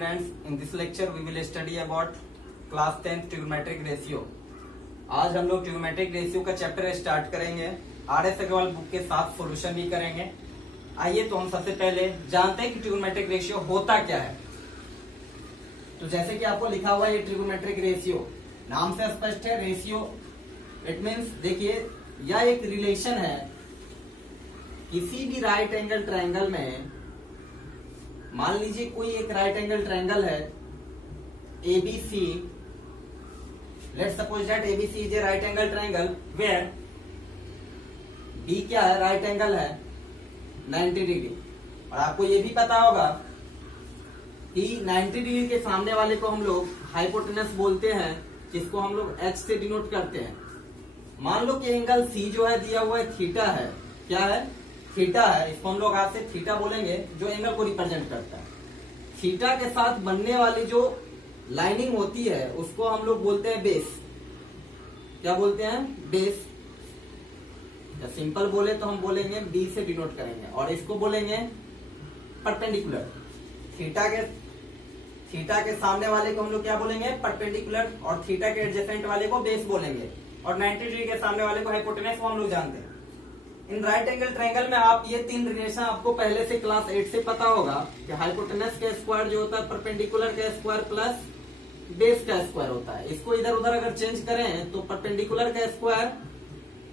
students, in this lecture we will study about class 10 trigonometric ratio। आज हम लोग trigonometric ratio का chapter start करेंगे। RS अग्रवाल बुक के साथ सॉल्यूशन भी करेंगे। आइए तो हम सबसे पहले जानते हैं कि ट्रिगोनोमेट्रिक रेशियो होता क्या है। तो जैसे कि आपको लिखा हुआ है ये ट्रिगोनोमेट्रिक रेशियो, नाम से स्पष्ट है रेशियो। इट मीन्स देखिए यह एक रिलेशन है किसी भी राइट एंगल ट्रायंगल में। मान लीजिए कोई एक राइट एंगल ट्रायंगल है ABC। Let's suppose that ABC is a right angle triangle where B क्या है, राइट एंगल है 90 डिग्री। और आपको ये भी पता होगा कि 90 डिग्री के सामने वाले को हम लोग हाइपोटेनस बोलते हैं, जिसको हम लोग H से डिनोट करते हैं। मान लो कि एंगल C जो है दिया हुआ है थीटा है। क्या है? थीटा है। इसको हम लोग आज से थीटा बोलेंगे, जो एंगल को रिप्रेजेंट करता है। थीटा के साथ बनने वाली जो लाइनिंग होती है उसको हम लोग बोलते हैं बेस। क्या बोलते हैं? बेस। या सिंपल बोले तो हम बोलेंगे B से डिनोट करेंगे, और इसको बोलेंगे परपेंडिकुलर। थीटा के सामने वाले को हम लोग क्या बोलेंगे? परपेंडिकुलर। और थीटा के एडजेसेंट वाले को बेस बोलेंगे, और 90 डिग्री के सामने वाले को हाइपोटेनस, वो हम लोग जानते हैं। इन राइट एंगल ट्रायंगल में आप ये तीन रिलेशन आपको पहले से क्लास 8 से पता होगा कि हाइपोटेनस का स्क्वायर जो होता है परपेंडिकुलर का स्क्वायर प्लस बेस का स्क्वायर होता है। इसको इधर उधर अगर चेंज करें तो परपेंडिकुलर का स्क्वायर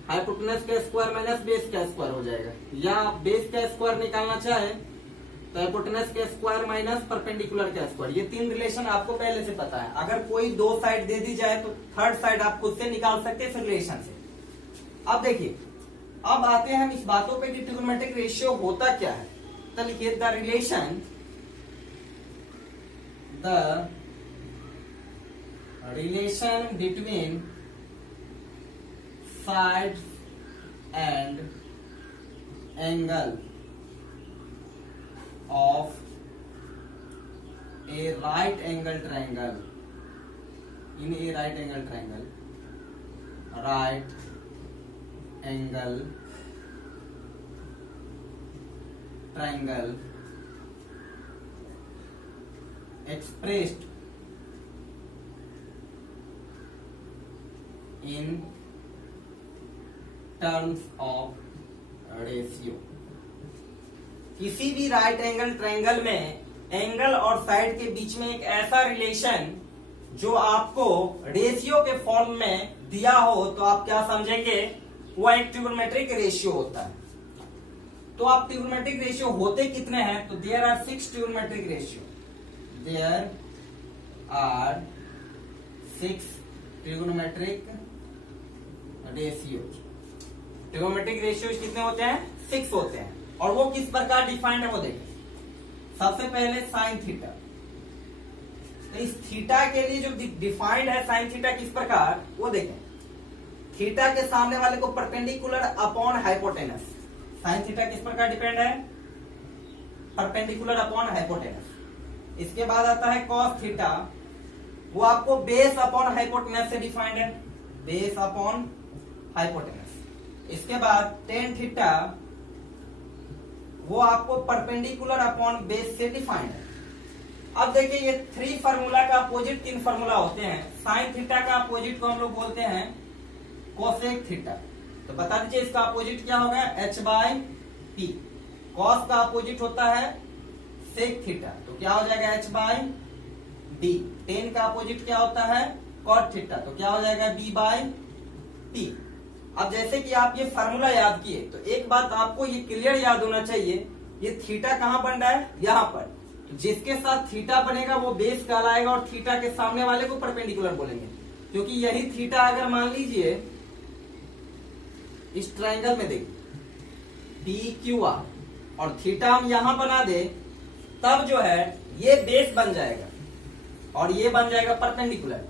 हाइपोटेनस का स्क्वायर माइनस बेस का स्क्वायर हो जाएगा। या आप बेस का स्क्वायर निकालना चाहे तो हाइपोटेनस का स्क्वायर माइनस परपेंडिकुलर का स्क्वायर। ये तीन रिलेशन आपको पहले से पता है। अगर कोई दो साइड दे दी जाए तो थर्ड साइड आप खुद से निकाल सकते हैं इस रिलेशन से। अब देखिए, अब आते हैं हम इस बातों पे कि ट्रिगोनोमेट्रिक रेशियो होता क्या है। तो लिखिए the relation between sides and angle of a right angle triangle in a right angle triangle expressed in terms of ratio। किसी भी राइट एंगल ट्रायंगल में एंगल और साइड के बीच में एक ऐसा रिलेशन जो आपको रेशियो के फॉर्म में दिया हो तो आप क्या समझेंगे? वो एक ट्रिगोनोमेट्रिक रेशियो होता है। तो आप ट्रिगोनोमेट्रिक रेशियो होते कितने हैं? तो there are 6 trigonometric ratio. There are 6 trigonometric ratio. Trigonometric ratio कितने होते हैं? 6 होते हैं। और वो किस प्रकार डिफाइंड है वो देखें। सबसे पहले साइन थीटा। तो इस थीटा के लिए जो डिफाइंड है साइन थीटा किस प्रकार, वो देखें। थीटा के सामने वाले को perpendicular upon hypotenuse. Sine theta किस प्रकार डिपेंड है? Perpendicular upon hypotenuse. इसके बाद आता है कॉस थीटा, वो आपको बेस अपॉन हाइपोटेनस से डिफाइंड है, बेस अपॉन हाइपोटेनस। इसके बाद टेन थीटा, वो आपको परपेंडिकुलर अपॉन बेस से डिफाइंड है। अब देखिए ये 3 फार्मूला का अपोजिट 3 फार्मूला होते हैं। साइन थीटा का अपोजिट को हम लोग बोलते हैं कोसेक थीटा। तो बता दीजिए इसका अपोजिट क्या होगा? h/p। कॉस का अपोजिट होता है सेक थीटा, तो क्या हो जाएगा? h/d। टेन का अपोजिट क्या होता है? कॉट थीटा, तो क्या हो जाएगा? b/p। अब जैसे कि आप ये फार्मूला याद किए तो एक बात आपको ये क्लियर याद होना चाहिए, ये थीटा कहां बन रहा है? यहां पर। तो जिसके साथ थीटा बनेगा वो बेस कहलाएगा, और थीटा के सामने वाले को परपेंडिकुलर बोलेंगे। क्योंकि यही थीटा अगर मान लीजिए इस ट्रायंगल में देखिए PQR और थीटा हम यहां बना दे, तब जो है ये बेस बन जाएगा और ये बन जाएगा परपेंडिकुलर।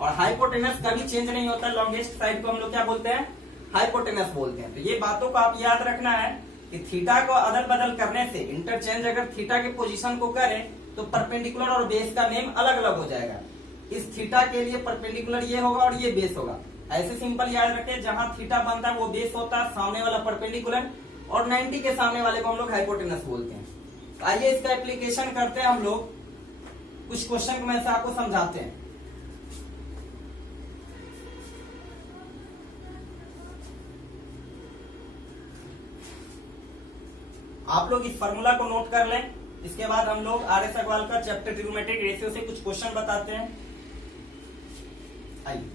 और हाइपोटेनस कभी चेंज नहीं होता। लॉन्गेस्ट साइड को हम लोग क्या बोलते हैं? हाइपोटेनस बोलते हैं। तो ये बातों को आप याद रखना है कि थीटा को अदल बदल करने से, इंटरचेंज अगर थीटा के पोजीशन को करें तो परपेंडिकुलर और बेस का नेम अलग अलग हो जाएगा। इस थीटा के लिए परपेंडिकुलर ये होगा और ये बेस होगा। ऐसे सिंपल याद रखें, जहां थीटा बनता है वो बेस होता है, सामने वाला परपेंडिकुलर, और 90 के सामने वाले को हम लोग हाइपोटेनस बोलते हैं। आइए इसका एप्लीकेशन करते हैं हम लोग। कुछ क्वेश्चन को मैं से आपको समझाते हैं। आप लोग इस फार्मूला को नोट कर लें, इसके बाद हम लोग आर एस अग्रवाल का चैप्टर ट्रिग्नोमेट्रिक रेशियो से कुछ क्वेश्चन बताते हैं। आइए,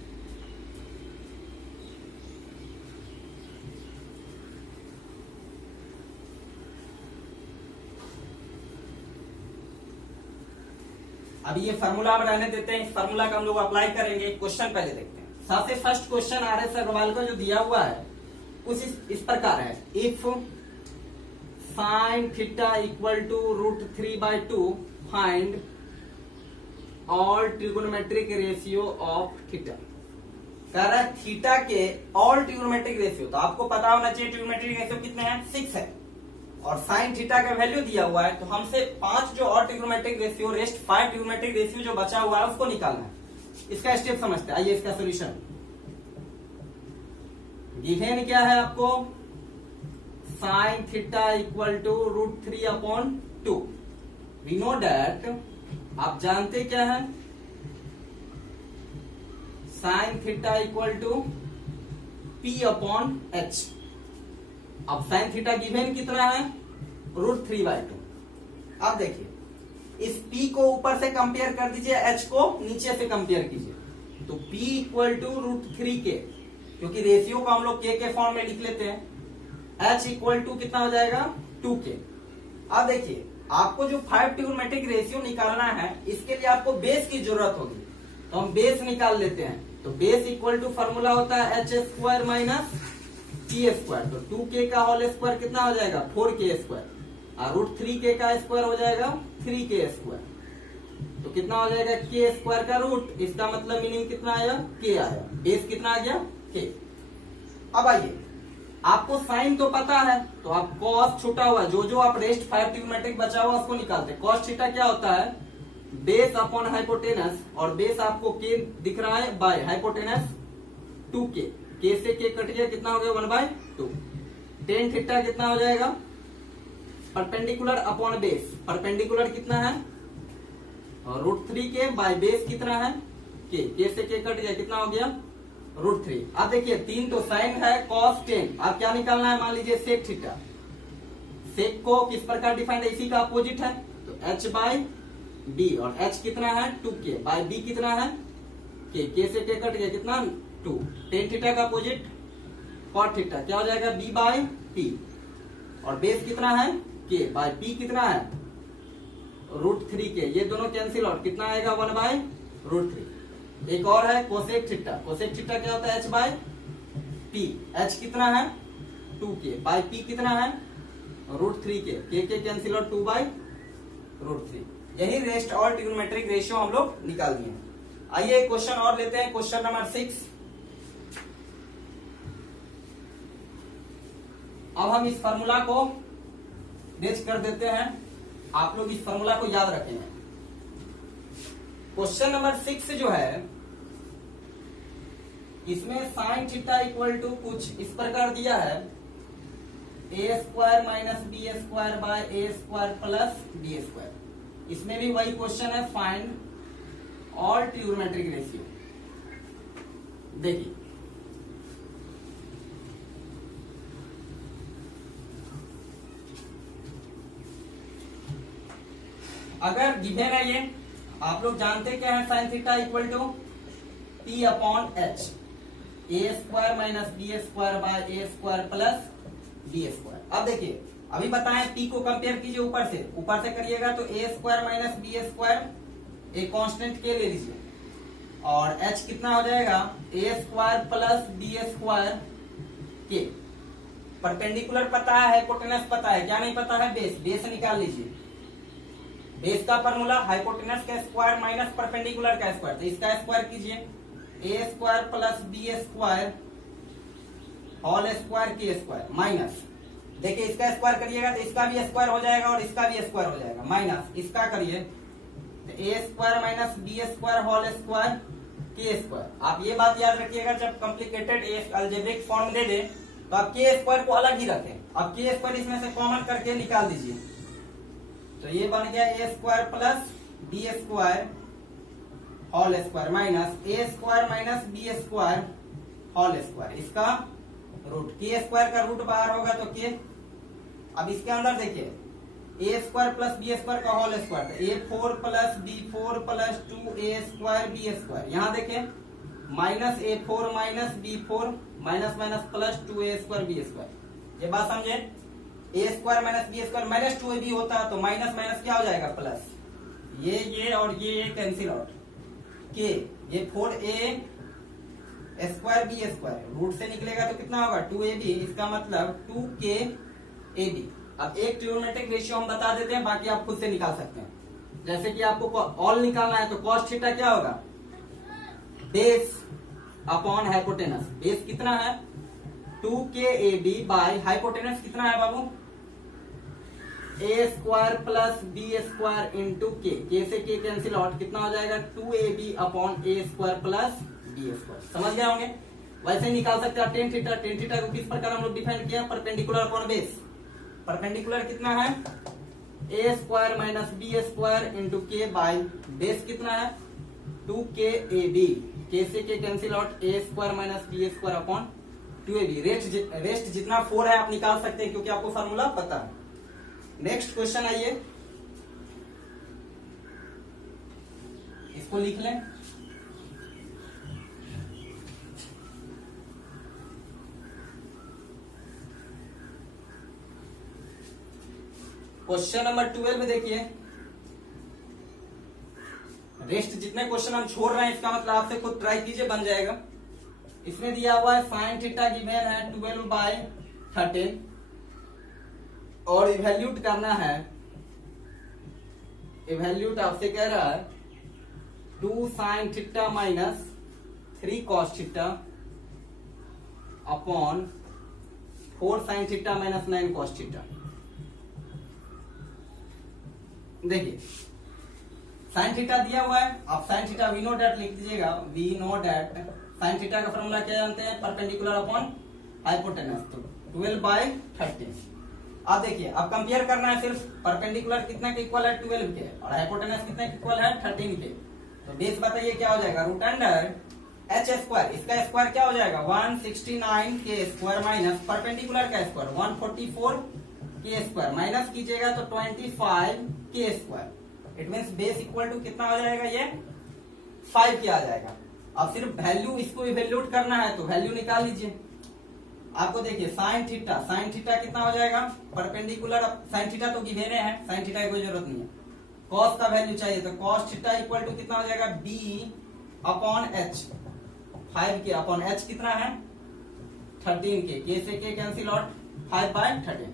अभी ये फार्मूला हम रहने देते हैं, इस फार्मूला का हम लोग अप्लाई करेंगे। क्वेश्चन पहले देखते हैं। सबसे first question R S Agarwal का जो दिया हुआ है कुछ इस प्रकार है, if sin theta equal to √3/2 find all trigonometric ratio of theta. कह रहा है थीटा के ऑल ट्रिगोनोमेट्रिक रेशियो, तो आपको पता होना चाहिए ट्रिगोनोमेट्रिक रेशियो कितने हैं, 6 है, और साइन थीटा का वैल्यू दिया हुआ है, तो हमसे 5 जो और trigonometric ratio, rest 5 trigonometric ratio जो बचा हुआ है उसको निकालना है। इसका स्टेप समझते हैं। आइए इसका सोल्यूशन। गिवन क्या है आपको, sine theta equal to √3/2। We know that, आप जानते क्या है, sine theta equal to P/H। अब साइन थीटा गिवन कितना है, √3/2। अब देखिए, इस P को ऊपर से कंपेयर कर दीजिए, H को नीचे से कंपेयर कीजिए, तो P इक्वल टू √3K, क्योंकि रेशियो को हम लोग K के फॉर्म में लिख लेते हैं। H इक्वल टू कितना हो जाएगा, 2K। अब देखिए, आपको जो 5 ट्रिगोनोमेट्रिक रेशियो निकालना है, इसके लिए आपको बेस की जरूरत होगी, तो हम बेस निकाल लेते हैं। तो बेस इक्वल टू फॉर्मूला होता है h² माइनस P²। तो 2K का होल स्क्वायर कितना हो जाएगा, 4K², और √3K का स्क्वायर हो जाएगा 3K²। तो कितना हो जाएगा, K² का रूट, इसका मतलब मीनिंग कितना आया, K आया। बेस कितना आ गया, K। अब आइए, आपको साइन तो पता है, तो आप कॉस छूटा हुआ, जो आप रेस्ट 5 ट्रिगोनोमेट्रिक बचा हुआ उसको निकालते हैं। कॉस थीटा क्या होता है, बेस अपॉन हाइपोटेनस, और बेस आपको K दिख रहा है बाय हाइपोटेनस 2K। K से K कट गया, कितना हो गया, 1/2। टेन थीटा कितना हो जाएगा, परपेंडिकुलर अपॉन बेस, परपेंडिकुलर कितना है, √3K बाय बेस कितना है, K से K कट गया, कितना हो गया, √3। अब देखिए, 3 तो साइन है, cos 10। अब क्या निकालना है, मान लीजिए सेक थीटा। सेक को किस प्रकार डिफाइंड है, इसी का अपोजिट है, तो h/b, और h कितना है, 2K बाय b कितना है, K से K कट गया, कितना, 2। टेन थीटा का अपोजिट cot थीटा, क्या हो जाएगा, b/p, और बेस कितना है, K बाय p कितना है, √3K। ये दोनों कैंसिल आउट, कितना आएगा, 1/√3। एक और है कोसेक थीटा। कोसेक थीटा क्या होता है, h/p। h कितना है, 2K बाय p कितना है, √3K। K कैंसिल और 2/√3। यही रेस्ट और ट्रिगोनोमेट्रिक रेशियो हम लोग निकाल दिए। आइए एक क्वेश्चन और लेते हैं, क्वेश्चन नंबर 6। अब हम इस फार्मूला को रेज कर देते हैं, आप लोग इस फार्मूला को याद रखेंगे। क्वेश्चन नंबर 6 जो है, इसमें साइन थीटा इक्वल टू कुछ इस प्रकार दिया है, a² minus b² by a² plus b²। इसमें भी वही क्वेश्चन है, फाइंड ऑल ट्रिगोनोमेट्रिक रेशियो। देखिए, अगर गिवन है ये, आप लोग जानते क्या है, sine theta equal to P/H, a² minus b² by a² plus b²। अब देखिए, अभी बताएं, P को कंपेयर कीजिए ऊपर से करिएगा, तो a² माइनस b² एक कांस्टेंट K ले लीजिए, और H कितना हो जाएगा, a² plus b² K। Perpendicular पता है, हाइपोटेनस पता है, क्या नहीं पता है, बेस निकाल लीजिए। बेस का फॉर्मूला हाइपोटेनस का स्क्वायर माइनस परपेंडिकुलर का स्क्वायर, तो इसका स्क्वायर कीजिए, a² plus b² whole square K² minus, देखिए इसका स्क्वायर करिएगा तो इसका भी स्क्वायर हो जाएगा और इसका भी स्क्वायर हो जाएगा, माइनस इसका करिए तो a² minus b² whole square K²। आप ये बात याद रखिएगा, जब कॉम्प्लिकेटेड अलजेब्रिक फॉर्म दे दे तो आप K² को अलग ही रखें। अब K² इसमें से कॉमन करके निकाल दीजिए, तो ये बन गया a² plus B square whole square minus A square minus B square whole square, इसका रूट। के स्क्वायर का रूट बाहर होगा तो के। अब इसके अंदर देखिए A square plus B square का whole square, A four plus B four plus two A square B square. यहाँ देखिए minus A four minus B four minus minus plus two A square B square. ये बात समझे, ए square minus B square minus two A B होता है तो minus minus क्या हो जाएगा प्लस, ये और ये कैंसिल आउट, के ये फोर ए स्क्वायर बी स्क्वायर रूट से निकलेगा तो कितना होगा टू ए बी, इसका मतलब टू के ए बी। अब एक ट्रिग्नोमेट्रिक रेशियो हम बता देते हैं, बाकी आप खुद से निकाल सकते हैं। जैसे कि आपको ऑल निकालना है तो कॉस थीटा क्या होगा, बेस अपॉन हाइपोटेनस। बेस कितना है 2kab बाय हाइपोटेनस कितना है बाबू, A square plus B square into K से के कैंसिल आउट, कितना हो जाएगा 2ab upon A square plus B square. समझ गए होंगे। वैसे ही निकाल सकते हैं टेन थीटा। टेन थीटा को किस प्रकार हम लोग डिफाइन किया, परपेंडिकुलर अपॉन बेस। परपेंडिकुलर कितना है A square minus B square into K by base कितना है 2kab, के से K cancel out, A square minus B square upon 2ab। Rest जितना 4 है आप निकाल सकते हैं क्योंकि आपको फार्मूला पता है। नेक्स्ट क्वेश्चन आइए, इसको लिख लें। क्वेश्चन नंबर 12 देखिए, रेस्ट जितने क्वेश्चन हम छोड़ रहे हैं इसका मतलब आपसे खुद ट्राई कीजिए, बन जाएगा। इसमें दिया हुआ है साइन थीटा गिवन है 12/13 और इवैल्यूट करना है, इवैल्यूट आपसे कह रहा है 2 sine theta minus 3 cos theta upon 4 sine theta minus 9 cos theta. देखिए साइन थीटा दिया हुआ है, आप sine theta we know that लिख दीजिएगा, we know that sine theta का फॉर्मूला क्या जानते हैं, परपेंडिकुलर अपॉन हाइपोटेनस, तो 12/13। अब देखिए अब कंपेयर करना है, सिर्फ परपेंडिकुलर कितना के इक्वल है 12 के और हाइपोटेनस कितने के इक्वल है 13 के। तो बेस बताइए क्या हो जाएगा, रूट अंडर एच स्क्वायर, इसका स्क्वायर क्या हो जाएगा 169 के स्क्वायर माइनस परपेंडिकुलर का स्क्वायर 144 के स्क्वायर, माइनस कीजिएगा तो 25 के square. It means base equal to कितना हो जाएगा, ये 5 के आ जाएगा। अब सिर्फ वैल्यू इसको इवैल्यूट करना है तो वैल्यू निकाल लीजिए। आपको देखिए साइन थीटा कितना हो जाएगा, परपेंडिकुलर साइन थीटा तो गिवेन है, साइन थीटा की कोई जरूरत नहीं है। कॉस का वैल्यू चाहिए तो कॉस थीटा इक्वल टू कितना हो जाएगा बी अपॉन एच, 5 के अपॉन एच कितना है 13 के से के कैंसिल आउट 5/13।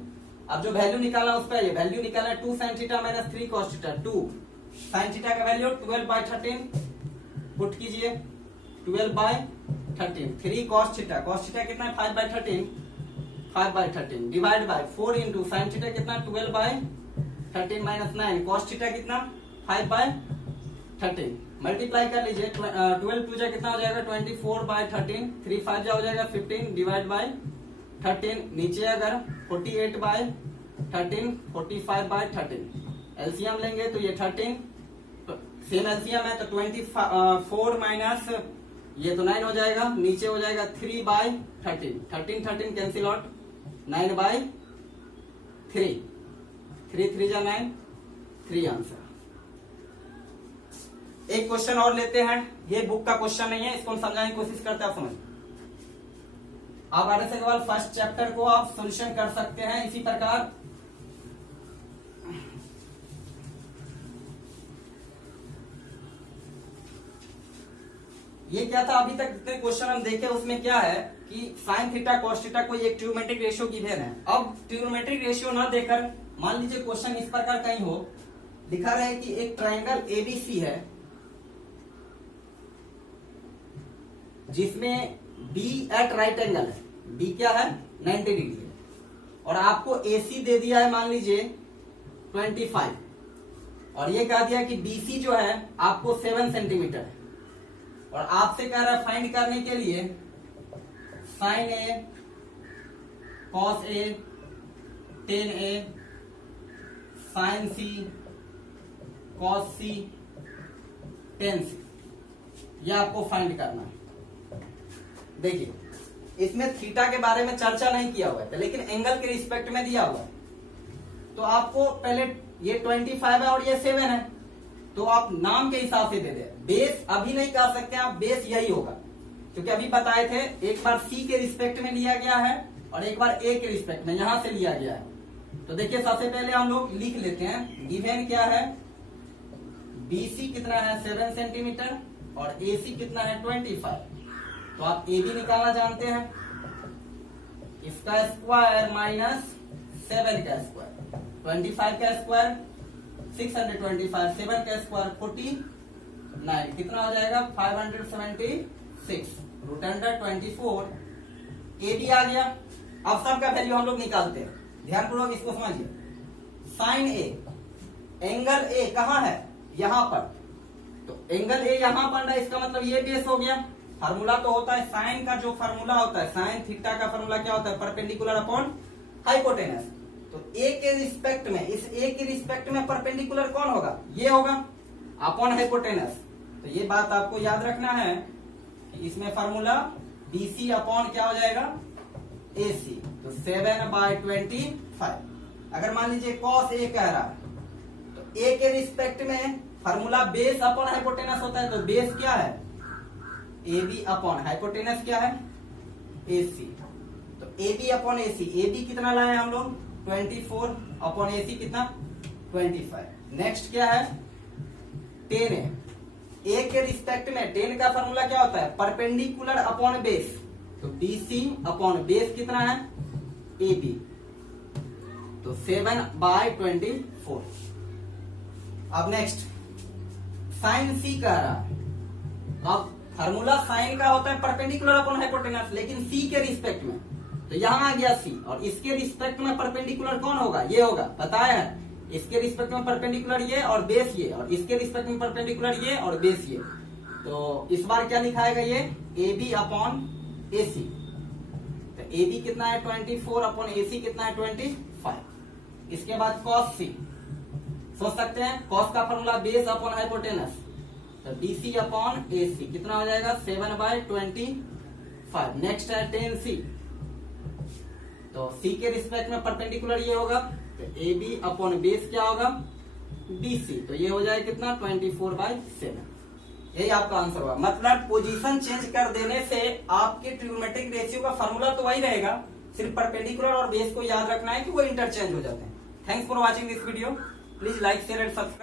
अब जो वैल्यू निकाला उस पर वैल्यू निकाला 2 sine theta minus 3 cos theta, 2 sine theta का वैल्यू 12/13 पुट कीजिए 12/13, 3 कॉस थीटा कितना है 5/13 divide by 4 into sine theta कितना 12/13 माइनस 9 कॉस थीटा कितना 5/13 मल्टीप्लाई कर लीजिए, 12 टू जा कितना हो जाएगा 24/13, 3 5 जा हो जाएगा 15 डिवाइड बाय 13, नीचे अगर 48/13 45/13 एलसीएम लेंगे तो ये 13 सेम एलसीएम है तो 24 माइनस ये तो 9 हो जाएगा, नीचे हो जाएगा 3/13, 13 कैंसिल आउट 9/3, 3 जा 9, 3 आंसर। एक क्वेश्चन और लेते हैं, ये बुक का क्वेश्चन नहीं है, इसको हम समझाने की कोशिश करते हैं, आप समझ। आप R S Agarwal first chapter को आप सोल्यूशन कर सकते हैं इसी प्रकार। ये क्या था, अभी तक जितने क्वेश्चन हम देखे उसमें क्या है कि साइन थीटा कॉस थीटा कोई एक ट्रिग्नोमेट्रिक रेशियो गिवन है। अब ट्रिग्नोमेट्रिक रेशियो ना देकर मान लीजिए क्वेश्चन इस प्रकार कहीं हो, दिखा रहे कि एक ट्राइंगल एबीसी है जिसमें बी एट राइट एंगल है, बी क्या है 90 डिग्री है, और आपको एसी दे दिया है मान लीजिए 25 और ये कह दिया कि बीसी जो है आपको 7 सेंटीमीटर है और आपसे कह रहा है फाइंड करने के लिए sign A cos A ten A sign C cos C tan c, यह आपको फाइंड करना है। देखिए इसमें थीटा के बारे में चर्चा नहीं किया हुआ है, लेकिन एंगल के रिस्पेक्ट में दिया हुआ है। तो आपको पहले ये 25 है और ये 7 है, तो आप नाम के हिसाब से दे दे। बेस अभी नहीं कह सकते आप, बेस यही होगा, क्योंकि अभी बताए थे एक बार सी के रिस्पेक्ट में लिया गया है और एक बार ए के रिस्पेक्ट में यहां से लिया गया है। तो देखिए सबसे पहले हम लोग लिख लेते हैं, गिवन क्या है, BC कितना है 7 सेंटीमीटर और AC कितना है 25। तो आप AB निकालना जानते हैं, इसका स्क्वायर माइनस 7 का स्क्वायर, 25 का स्क्वायर 625, 7 का स्क्वायर 49, कितना हो जाएगा 576 रूट अंडर 24। AB आ गया। अब सबका वैल्यू हम लोग निकालते हैं, ध्यानपूर्वक इसको समझिए। साइन A, एंगल A कहाँ है, यहां पर, तो एंगल A यहां पर है, इसका मतलब ये बेस हो गया। फार्मूला तो होता है साइन का, जो फार्मूला होता है साइन थीटा का फार्मूला क्या होता है, परपेंडिकुलर अपॉन हाइपोटेनस। तो A के रिस्पेक्ट में, इस A के रिस्पेक्ट में परपेंडिकुलर कौन होगा, ये होगा, अपॉन हाइपोटेनस। तो ये बात आपको याद रखना है कि इसमें फार्मूला BC अपॉन क्या हो जाएगा AC। तो 7/25। अगर मान लीजिए cos A कह रहा है, तो A के रिस्पेक्ट में फार्मूला बेस अपॉन हाइपोटेनस होता है। तो बेस क्या है, AB अपॉन हाइपोटेनस क्या है AC। तो AB अपॉन AC, AB कितना लाए हम लोग 24 अपॉन AC कितना 25। नेक्स्ट क्या है, tan A के रिस्पेक्ट में tan का फार्मूला क्या होता है, परपेंडिकुलर अपॉन बेस। तो BC अपॉन बेस कितना है AB। तो 7/24। अब नेक्स्ट साइन C कह रहा है। अब फार्मूला साइन का होता है परपेंडिकुलर अपॉन हाइपोटेनस, लेकिन C के रिस्पेक्ट में, तो यहां आ गया C, और इसके रिस्पेक्ट में परपेंडिकुलर कौन होगा, ये होगा, बताया है। इसके रिस्पेक्ट में परपेंडिकुलर ये और बेस ये, और इसके रिस्पेक्ट में परपेंडिकुलर ये और बेस ये। तो इस बार क्या लिखाएगा, ये AB अपॉन AC। तो AB कितना है 24 अपॉन AC कितना है 25। इसके बाद cos C, सोच सकते हैं cos का फॉर्मूला बेस अपॉन हाइपोटेनस। तो BC अपॉन AC कितना हो जाएगा 7/25। नेक्स्ट है tan C, तो C के रिस्पेक्ट में परपेंडिकुलर ये होगा, तो AB अपॉन बेस क्या होगा BC। तो ये हो जाएगा कितना 24/7। यही आपका आंसर होगा। मतलब पोजीशन चेंज कर देने से आपके ट्रिग्नोमेट्रिक रेशियो का फार्मूला तो वही रहेगा, सिर्फ परपेंडिकुलर और बेस को याद रखना है कि वो इंटरचेंज हो जाते हैं। Thanks for watching this video, please like share and subscribe.